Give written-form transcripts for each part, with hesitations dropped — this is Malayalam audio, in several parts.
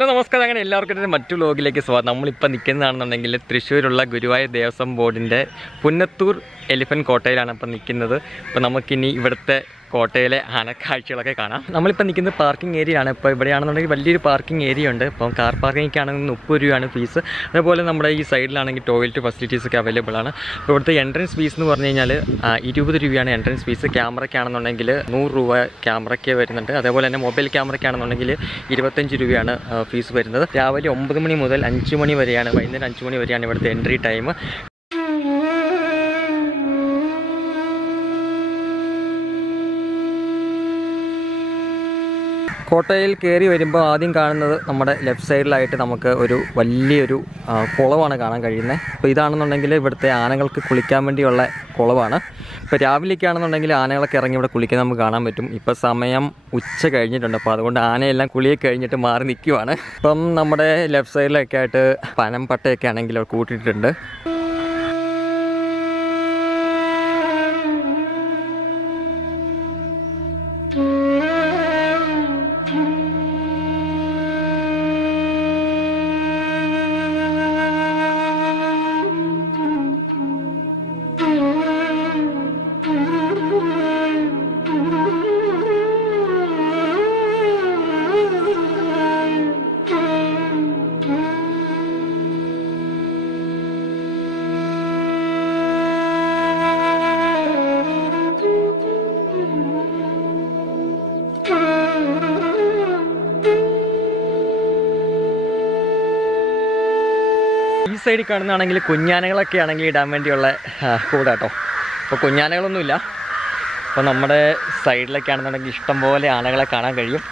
ഹലോ നമസ്കാരം. അങ്ങനെ എല്ലാവർക്കും മറ്റു വ്ലോഗിലേക്ക് സ്വാഗതം. നമ്മളിപ്പോൾ നിൽക്കുന്നതാണെന്നുണ്ടെങ്കിൽ തൃശ്ശൂരുള്ള ഗുരുവായൂർ ദേവസ്വം ബോർഡിൻ്റെ പുന്നത്തൂർ എലിഫൻറ്റ് കോട്ടയിലാണ് ഇപ്പം നിൽക്കുന്നത്. അപ്പോൾ നമുക്കിനി ഇവിടുത്തെ കോട്ടയിലെ ആനക്കാഴ്ചകളൊക്കെ കാണാം. നമ്മളിപ്പോൾ നിൽക്കുന്നത് പാർക്കിംഗ് ഏരിയയാണ്. ഇപ്പോൾ ഇവിടെയാണെന്നുണ്ടെങ്കിൽ വലിയൊരു പാർക്കിംഗ് ഏരിയ ഉണ്ട്. ഇപ്പം കാർ പാർക്കിങ്ങൊക്കെയാണെങ്കിൽ 30 രൂപയാണ് ഫീസ്. അതേപോലെ നമ്മുടെ ഈ സൈഡിലാണെങ്കിൽ ടോയ്ലറ്റ് ഫെസിലിറ്റീസൊക്കെ അവൈലബിൾ ആണ്. അപ്പോൾ ഇവിടുത്തെ എൻട്രൻസ് ഫീസ് എന്ന് പറഞ്ഞു കഴിഞ്ഞാൽ 20 രൂപയാണ് എൻട്രൻസ് ഫീസ്. ക്യാമറയ്ക്കാണെന്നുണ്ടെങ്കിൽ 100 രൂപ ക്യാമറയ്ക്ക് വരുന്നുണ്ട്. അതേപോലെ തന്നെ മൊബൈൽ ക്യാമറയ്ക്കാണെന്നുണ്ടെങ്കിൽ 25 രൂപയാണ് ഫീസ് വരുന്നത്. രാവിലെ 9 മണി മുതൽ 5 മണി വരെയാണ്, വൈകുന്നേരം 5 മണി വരെയാണ് ഇവിടുത്തെ എൻട്രി ടൈം. കോട്ടയിൽ കയറി വരുമ്പോൾ ആദ്യം കാണുന്നത് നമ്മുടെ ലെഫ്റ്റ് സൈഡിലായിട്ട് നമുക്ക് ഒരു വലിയൊരു കുളമാണ് കാണാൻ കഴിയുന്നത്. അപ്പോൾ ഇതാണെന്നുണ്ടെങ്കിൽ ഇവിടുത്തെ ആനകൾക്ക് കുളിക്കാൻ വേണ്ടിയുള്ള കുളമാണ്. ഇപ്പോൾ രാവിലേക്കാണെന്നുണ്ടെങ്കിൽ ആനകളൊക്കെ ഇറങ്ങി ഇവിടെ കുളിക്കാൻ നമുക്ക് കാണാൻ പറ്റും. ഇപ്പോൾ സമയം ഉച്ച കഴിഞ്ഞിട്ടുണ്ട്. അപ്പോൾ അതുകൊണ്ട് ആനയെല്ലാം കുളിയൊക്കെ കഴിഞ്ഞിട്ട് മാറി നിൽക്കുവാണ്. ഇപ്പം നമ്മുടെ ലെഫ്റ്റ് സൈഡിലൊക്കെ ആയിട്ട് പനം പട്ടയൊക്കെ ആണെങ്കിൽ അവർ കൂട്ടിയിട്ടുണ്ട്. ഈ സൈഡിൽ കാണുന്നതാണെങ്കിൽ കുഞ്ഞാനകളൊക്കെ ആണെങ്കിൽ ഇടാൻ വേണ്ടിയുള്ള കൂടെ കേട്ടോ. അപ്പോൾ കുഞ്ഞാനകളൊന്നുമില്ല. അപ്പോൾ നമ്മുടെ സൈഡിലൊക്കെ ആണെന്നുണ്ടെങ്കിൽ ഇഷ്ടംപോലെ ആനകളെ കാണാൻ കഴിയും.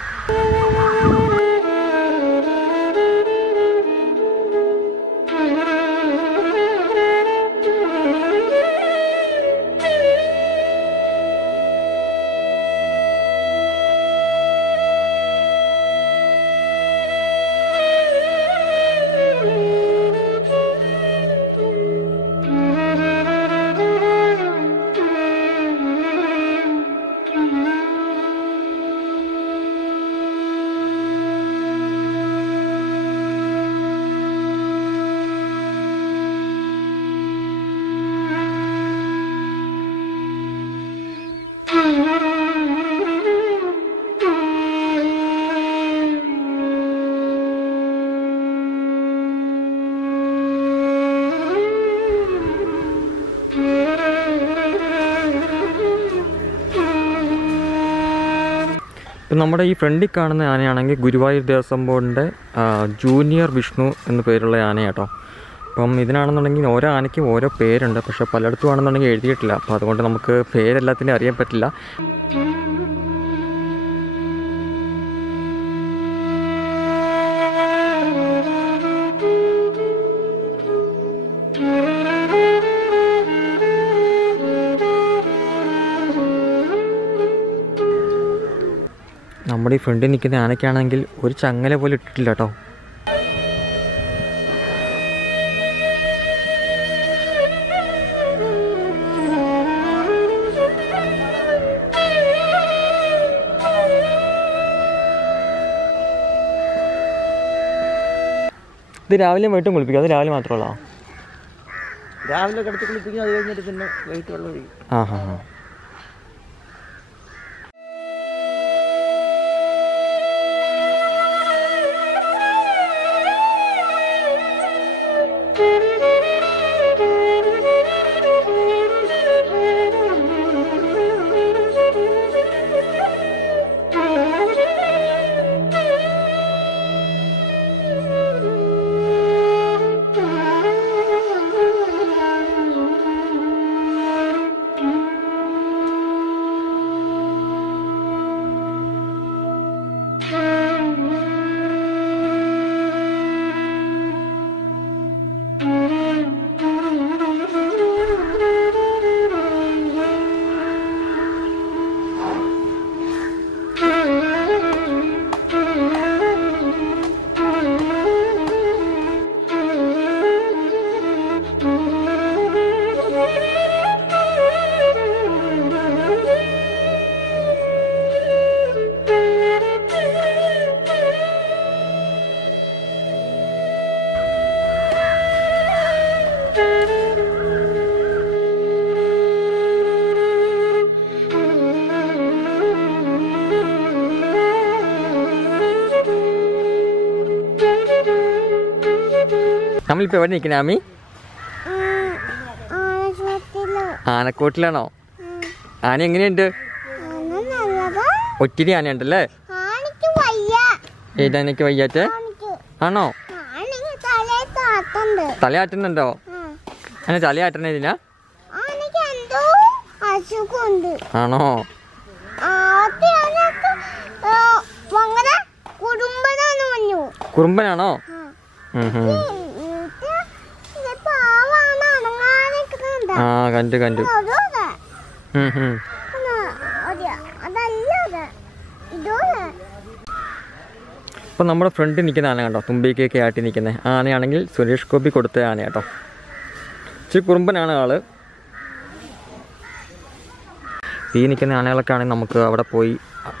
ഇപ്പം നമ്മുടെ ഈ ഫ്രണ്ടിൽ കാണുന്ന ആനയാണെങ്കിൽ ഗുരുവായൂർ ദേവസ്വം ബോർഡിൻ്റെ ജൂനിയർ വിഷ്ണു എന്ന പേരുള്ള ആനയാട്ടോ. അപ്പം ഇതിനാണെന്നുണ്ടെങ്കിൽ ഓരോ ആനയ്ക്കും ഓരോ പേരുണ്ട്. പക്ഷേ പലയിടത്തും ആണെന്നുണ്ടെങ്കിൽ എഴുതിയിട്ടില്ല. അപ്പോൾ അതുകൊണ്ട് നമുക്ക് പേരെല്ലാത്തിനും അറിയാൻ പറ്റില്ല. നമ്മുടെ ഈ ഫ്രണ്ടിൽ നിൽക്കുന്ന ആനയ്ക്കാണെങ്കിൽ ഒരു ചങ്ങല പോലെ ഇട്ടിട്ടില്ല കേട്ടോ. ഇത് രാവിലെ വൈകിട്ടും കുളിപ്പിക്കും? അത് രാവിലെ മാത്രമല്ലോ? രാവിലെ കിടത്തി കുളിപ്പിക്കും. അത് കഴിഞ്ഞിട്ട് പിന്നെ വൈകിട്ട് വെള്ളം ഒഴിക്കും. ആ ഹാ ഹാ. നമ്മളിപ്പോൾ എവിടെ നിൽക്കുന്നത് ആമി? ആനക്കോട്ടിലാണോ? ആന എങ്ങനെയുണ്ട്? ഒത്തിരി ആനയുണ്ടല്ലേ? ഏതാനക്ക് വയ്യാത്ത ആണോ? തലയാട്ടുന്നുണ്ടോ? അങ്ങനെ തലയാട്ടണതിനാ? ആണോ? കുറുമ്പനാണോ? ആ കണ്ടു കണ്ടു. ഇപ്പം നമ്മുടെ ഫ്രണ്ട് നിൽക്കുന്ന ആന കണ്ടോ, തുമ്പിക്കൊക്കെ ആട്ടി നിൽക്കുന്നത് ആനയാണെങ്കിൽ സുരേഷ് ഗോപി കൊടുത്ത ആന കേട്ടോ. ഇച്ചിരി കുറുമ്പനാണ് ആള്. ഈ നിൽക്കുന്ന ആനകളൊക്കെ ആണെങ്കിൽ നമുക്ക് അവിടെ പോയി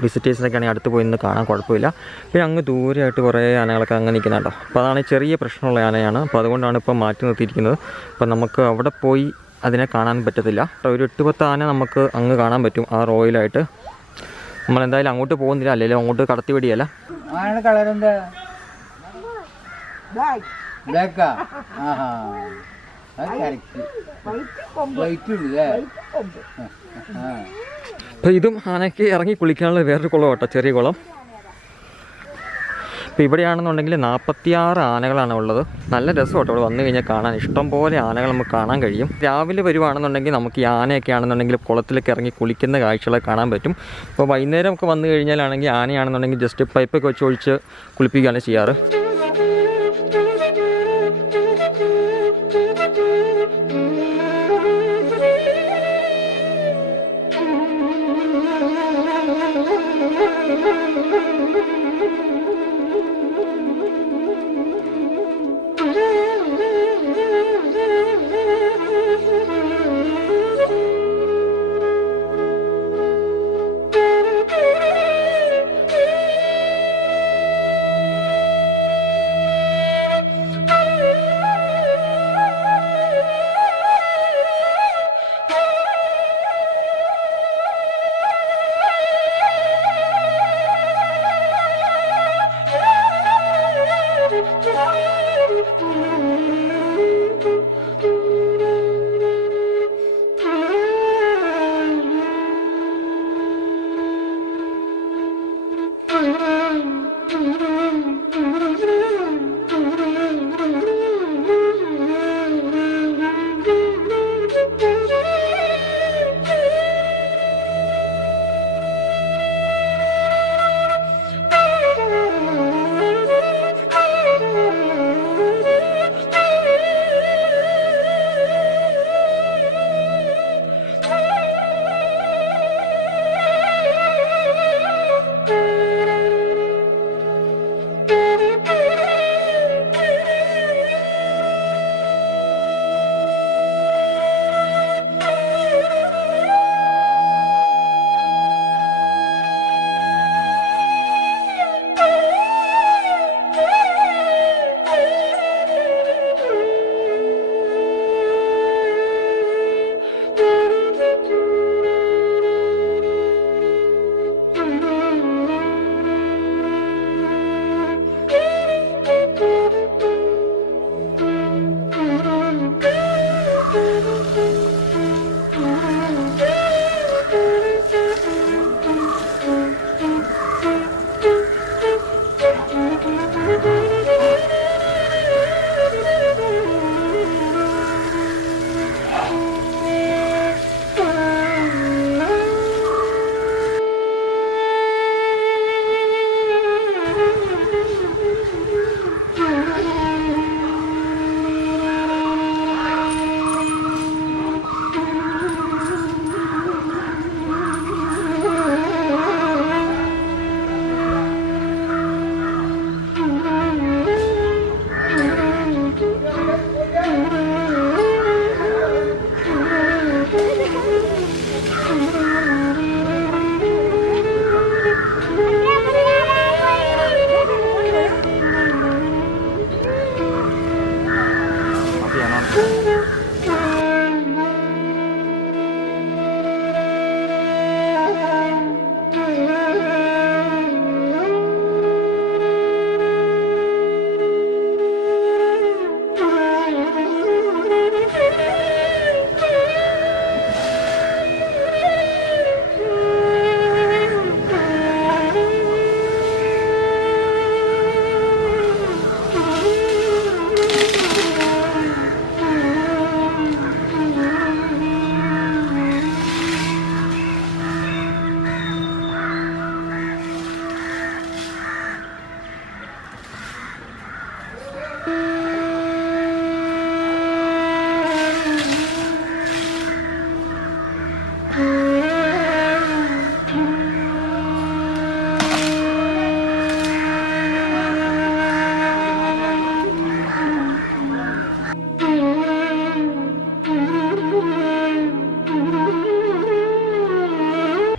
വിസിറ്റേഴ്സിനൊക്കെ ആണെങ്കിൽ അടുത്ത് പോയി നിന്ന് കാണാൻ കുഴപ്പമില്ല. പിന്നെ അങ്ങ് ദൂരെയായിട്ട് കുറേ ആനകളൊക്കെ അങ്ങ് നിൽക്കുന്നുണ്ടോ. അപ്പോൾ അതാണ് ചെറിയ പ്രശ്നമുള്ള ആനയാണ്. അപ്പോൾ അതുകൊണ്ടാണ് ഇപ്പോൾ മാറ്റി നിർത്തിയിരിക്കുന്നത്. അപ്പോൾ നമുക്ക് അവിടെ പോയി അതിനെ കാണാൻ പറ്റത്തില്ല. ഒരു 8-10 ആന നമുക്ക് അങ്ങ് കാണാൻ പറ്റും ആ റോയിലായിട്ട്. നമ്മളെന്തായാലും അങ്ങോട്ട് പോകുന്നില്ല, അല്ലെങ്കിൽ അങ്ങോട്ട് കടത്തി വിടിയല്ല. അപ്പോൾ ഇതും ആനയ്ക്ക് ഇറങ്ങി കുളിക്കാനുള്ള വേറൊരു കുളം കേട്ടോ, ചെറിയ കുളം. ഇപ്പോൾ ഇവിടെയാണെന്നുണ്ടെങ്കിൽ 46 ആനകളാണ് ഉള്ളത്. നല്ല രസം കേട്ടോ ഇവിടെ വന്നു കഴിഞ്ഞാൽ കാണാൻ. ഇഷ്ടം പോലെ ആനകൾ നമുക്ക് കാണാൻ കഴിയും. രാവിലെ വരുവാണെന്നുണ്ടെങ്കിൽ നമുക്ക് ഈ ആനയൊക്കെ ആണെന്നുണ്ടെങ്കിൽ കുളത്തിലൊക്കെ ഇറങ്ങി കുളിക്കുന്ന കാഴ്ചകളൊക്കെ കാണാൻ പറ്റും. അപ്പോൾ വൈകുന്നേരം ഒക്കെ വന്നു കഴിഞ്ഞാലാണെങ്കിൽ ആനയാണെന്നുണ്ടെങ്കിൽ ജസ്റ്റ് പൈപ്പൊക്കെ വെച്ച് ഒഴിച്ച് കുളിപ്പിക്കുകയാണ് ചെയ്യാറ്.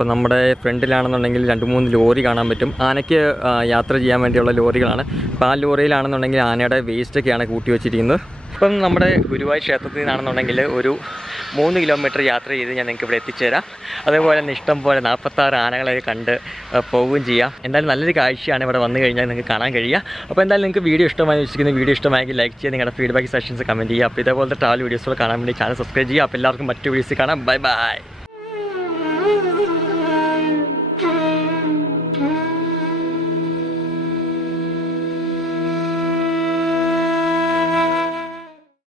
അപ്പോൾ നമ്മുടെ ഫ്രണ്ടിലാണെന്നുണ്ടെങ്കിൽ 2-3 ലോറി കാണാൻ പറ്റും. ആനയ്ക്ക് യാത്ര ചെയ്യാൻ വേണ്ടിയുള്ള ലോറികളാണ്. അപ്പോൾ ആ ലോറിയിലാണെന്നുണ്ടെങ്കിൽ ആനയുടെ വേസ്റ്റൊക്കെയാണ് കൂട്ടി വെച്ചിരിക്കുന്നത്. ഇപ്പം നമ്മുടെ ഗുരുവായൂർ ക്ഷേത്രത്തിൽ നിന്നാണെന്നുണ്ടെങ്കിൽ ഒരു 3 കിലോമീറ്റർ യാത്ര ചെയ്ത് ഞാൻ നിങ്ങൾക്ക് ഇവിടെ എത്തിച്ചേരാം. അതേപോലെ തന്നെ ഇഷ്ടം പോലെ 46 ആനകളൊക്കെ കണ്ട് പോവുകയും ചെയ്യാം. എന്തായാലും നല്ലൊരു കാഴ്ചയാണ് ഇവിടെ വന്നു കഴിഞ്ഞാൽ നിങ്ങൾക്ക് കാണാൻ കഴിയുക. അപ്പോൾ എന്തായാലും നിങ്ങൾക്ക് വീഡിയോ ഇഷ്ടമായി വെച്ചിരിക്കുന്ന വീഡിയോ ഇഷ്ടമായെങ്കിൽ ലൈക്ക് ചെയ്യുക, നിങ്ങളുടെ ഫീഡ്ബാക്ക് സെഷൻസ് കമൻറ്റ് ചെയ്യുക. അപ്പോൾ ഇതേപോലത്തെ ട്രാവൽ വീഡിയോസുകൾ കാണാൻ വേണ്ടി ചാനൽ സബ്സ്ക്രൈബ് ചെയ്യുക. അപ്പോൾ എല്ലാവർക്കും മറ്റു വീഡിയോസ് കാണാം. Bye bye.